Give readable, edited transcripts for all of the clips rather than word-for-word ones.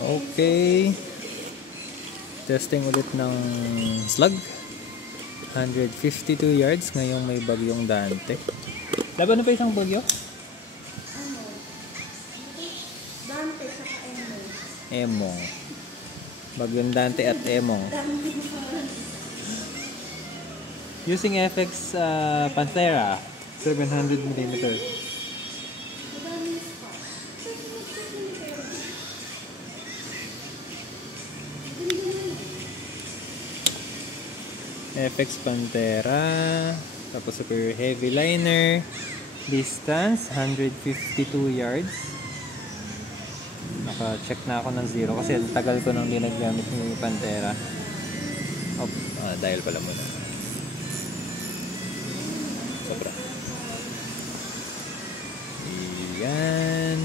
Okay. Testing ulit ng slug. 152 yards. Ngayong may bagyong Dante. Laban na pa isang bagyo? Dante sa Emong. Emong. Bagyong Dante at Emong. Using FX Pantera 700mm. FX Pantera, tapos super heavy liner, distance 152 yards. Naka-check na ako ng 0 kasi tagal ko nang di naggamit ni Pantera. Dial pala muna. Sobra. Iyan.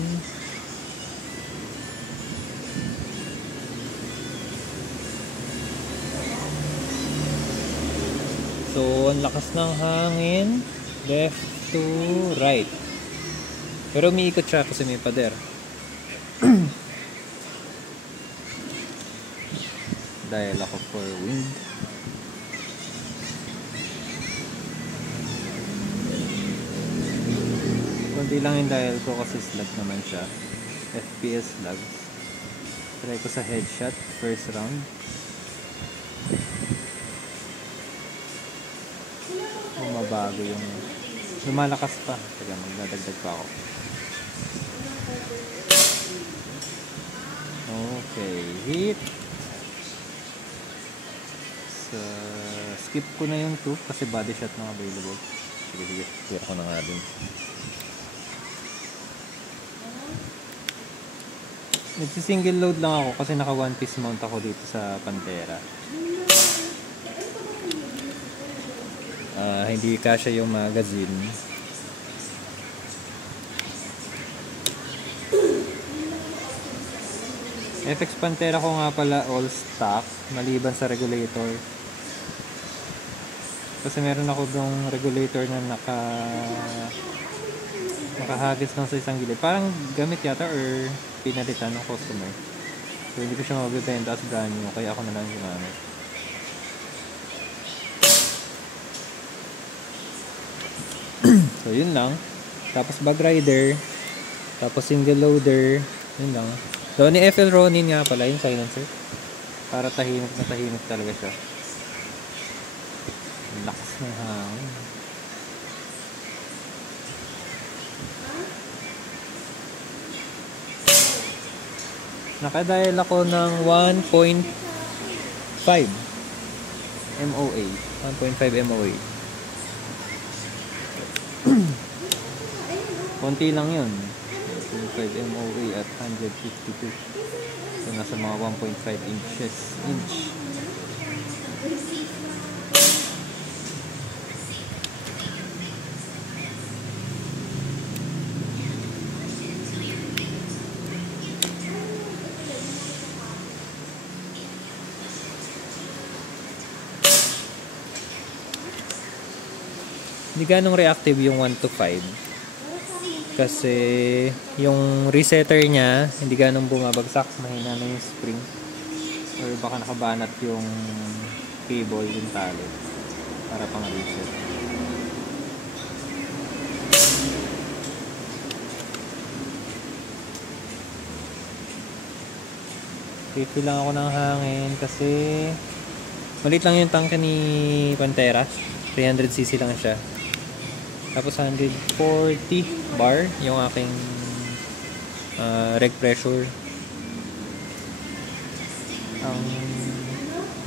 So, ang lakas ng hangin. Left to right. Pero umiikot siya kasi may pader. Dahil ako for wind. Kunti lang yung dial ko kasi slug naman siya. FPS slug. Try ko sa headshot. First round. Mabago yung lumalakas pa. Teka, magdadagdag pa ako. Okay, hit. So, skip ko na yung 2 kasi body shot na available. Sige, clear ko na nga din. Nagsi-single load lang ako kasi naka one piece mount ako dito sa Pantera. Hindi kasya yung magazine. FX Pantera ko nga pala all stock maliban sa regulator. Kasi meron ako dong regulator na nakahagis lang sa isang gilid. Parang gamit yata or pinalitan ng customer. So hindi ko siya mabibenta as brand new kaya ako na lang gumamit. So yun lang. Tapos bag rider. Tapos single loader. Yun lang. So ni FL Ronin nga pala yung silencer. Para tahimik na tahimik talaga siya. Lakas ng hangin. Nakadial ako ng 1.5 MOA. 1.5 MOA. Konti lang yun. 1.5 MOA at 152. So nasa mga 1.5 inch. Hindi ganong reactive yung 1 to 5. Kasi yung resetter niya hindi ganong bumabagsak, mahina na yung spring or baka nakabanat yung cable yung tali para pang reset. Refill lang ako ng hangin kasi maliit lang yung tank ni Pantera, 300cc lang siya. Tapos 140 bar yung aking reg pressure. Ang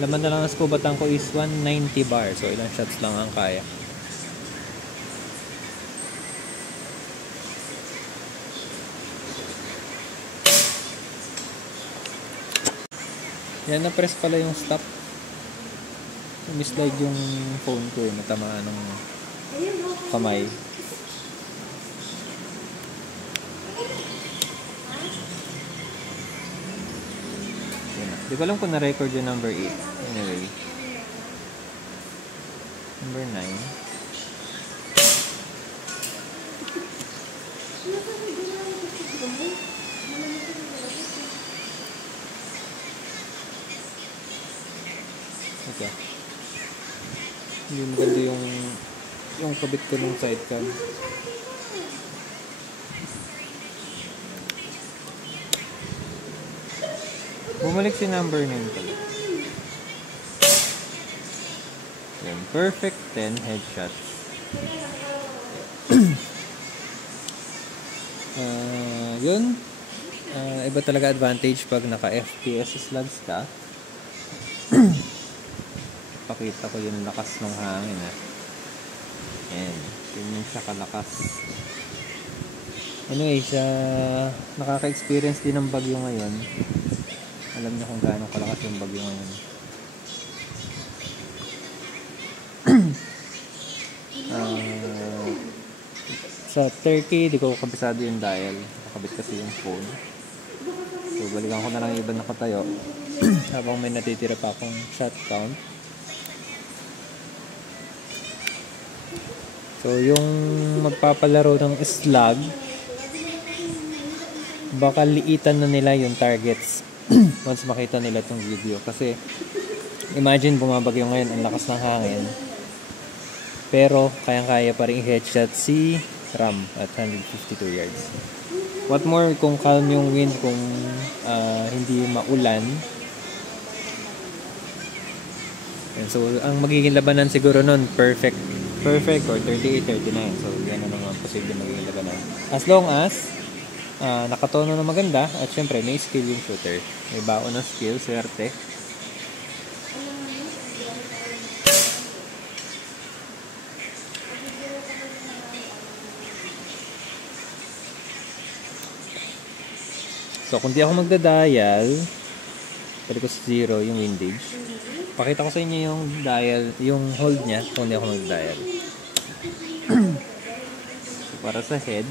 laman na lang ng scuba tank ko is 190 bar. So ilang shots lang ang kaya. Yan, na-press pala yung stop. Mislide yung phone ko eh. Natamaan ng kamay. Di ko alam kung na-record yung number 8. Anyway. Number 9. ka. Hindi maganda yung kabit ko ng side cam. Bumalik si number 9 pala. Yung perfect 10 headshot. Yun. Iba talaga advantage pag naka FPS slugs ka. Pakita ko yung lakas ng hangin. Ayan. Yun siya kalakas. Anyway, nakaka-experience din ng bagyo ngayon. Alam niyo kung gaano kalakas yung bagyo ngayon. Sa Turkey, di ko kabisado yung dial. Nakabit kasi yung phone. So, balikan ko na lang yung iba nakatayo. Habang may natitira pa akong shot count. So, yung magpapalaro ng slug, baka liitan na nila yung targets once makita nila itong video. Kasi, imagine bumabagyo ngayon, ang lakas ng hangin. Pero, kayang-kaya pa rin i-headshot si Ram at 152 yards. What more kung calm yung wind, kung hindi maulan. And so, ang magiging labanan siguro nun, perfect or 38-39. So, yan na naman posible magiging labanan. As long as nakatono na maganda at syempre may skill yung shooter. May baon ng skill, swerte. So, kung di ako magda-dial, pwede ko sa 0 yung windage. Pakita ko sa inyo yung dial, yung hold niya kung di ako mag-dial. So, para sa head,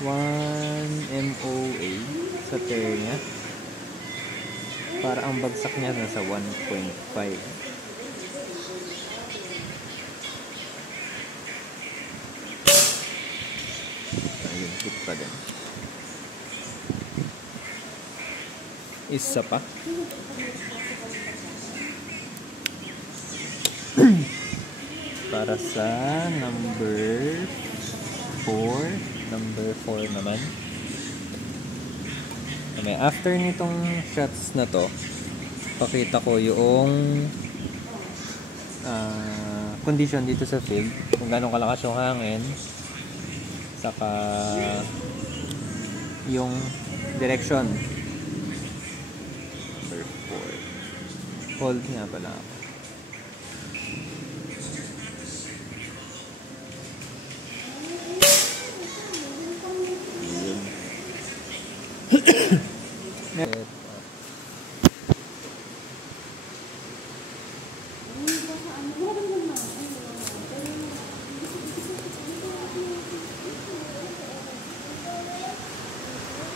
1 MOA sa pair niya. Para ang bagsak niya nasa 1.5. Ayun, hit pa din. Isa pa. Para sa number 4 naman. Okay, after nitong shots na to, pakita ko yung condition dito sa field, kung gano'ng kalakas yung hangin, saka yung direction. Number 4. Hold nga pala ako.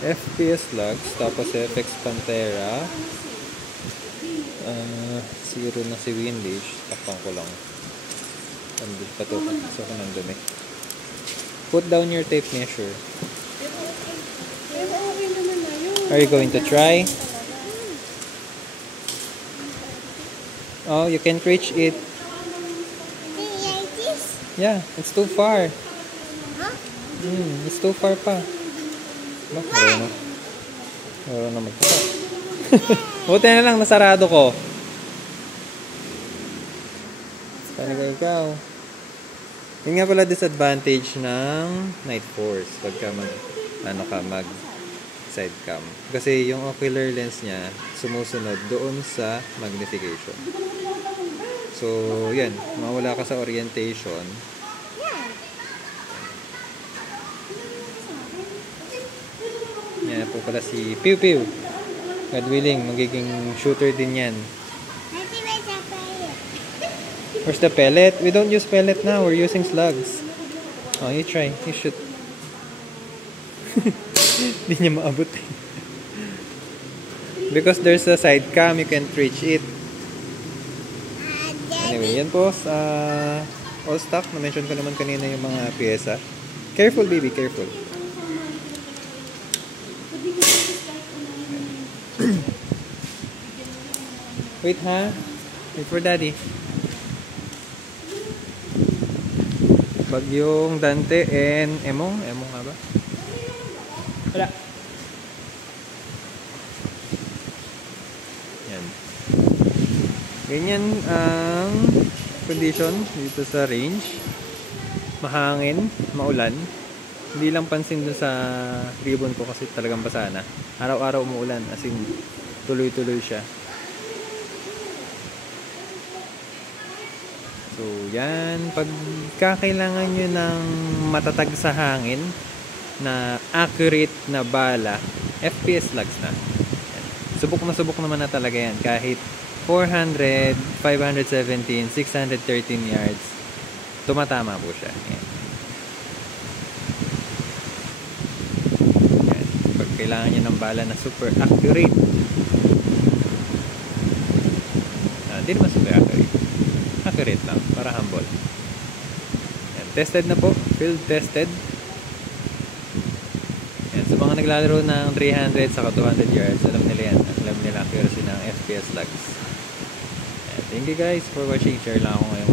FPS Lugs, tapos FX Pantera, 0 na si windage, takpan ko lang. Andun pa to, so ko nandun eh. Put down your tape measure. Are you going to try? Oh, you can't reach it. Yeah, it's too far. It's too far pa. Meron na magkita. Buti na lang, nasarado ko. Talaga ikaw. Yun nga pala disadvantage ng Night Force pagka mag side cam. Kasi yung ocular lens niya sumusunod doon sa magnification. So, yan. Mawala ka sa orientation. Yan po pala si Pew Pew. God willing, magiging shooter din yan. Where's the pellet? We don't use pellet now. We're using slugs. Oh, you try. You shoot. Hindi niya maabot. Because there's a side cam, you can't reach it. Anyway, yan po. All stock. Na-mention ko naman kanina yung mga pyesa. Careful, baby. Careful. Wait ha. Wait for daddy. Bagyong Dante and Emong. Emong nga ba? Wala. Yan. Ganyan ang condition dito sa range. Mahangin, maulan. Hindi lang pansin doon sa ribbon ko kasi talagang basa na. Araw-araw umuulan, as in tuloy-tuloy siya. So, yan. Pagka kailangan nyo ng matatag sa hangin na accurate na bala, FPS lugs na. Yan. Subok naman na talaga yan. Kahit 400, 517, 613 yards, tumatama po siya. Yan. Yan. Pag kailangan nyo ng bala na super accurate, hindi naman super accurate. Accurate lang, para humble. Yan, tested na po, field tested. Yan, sa mga naglalaro ng 300 saka 200 yards, alam nila yan. Alam nila accuracy ng FPS lugs. Yan, thank you guys for watching. Share lang ako ngayong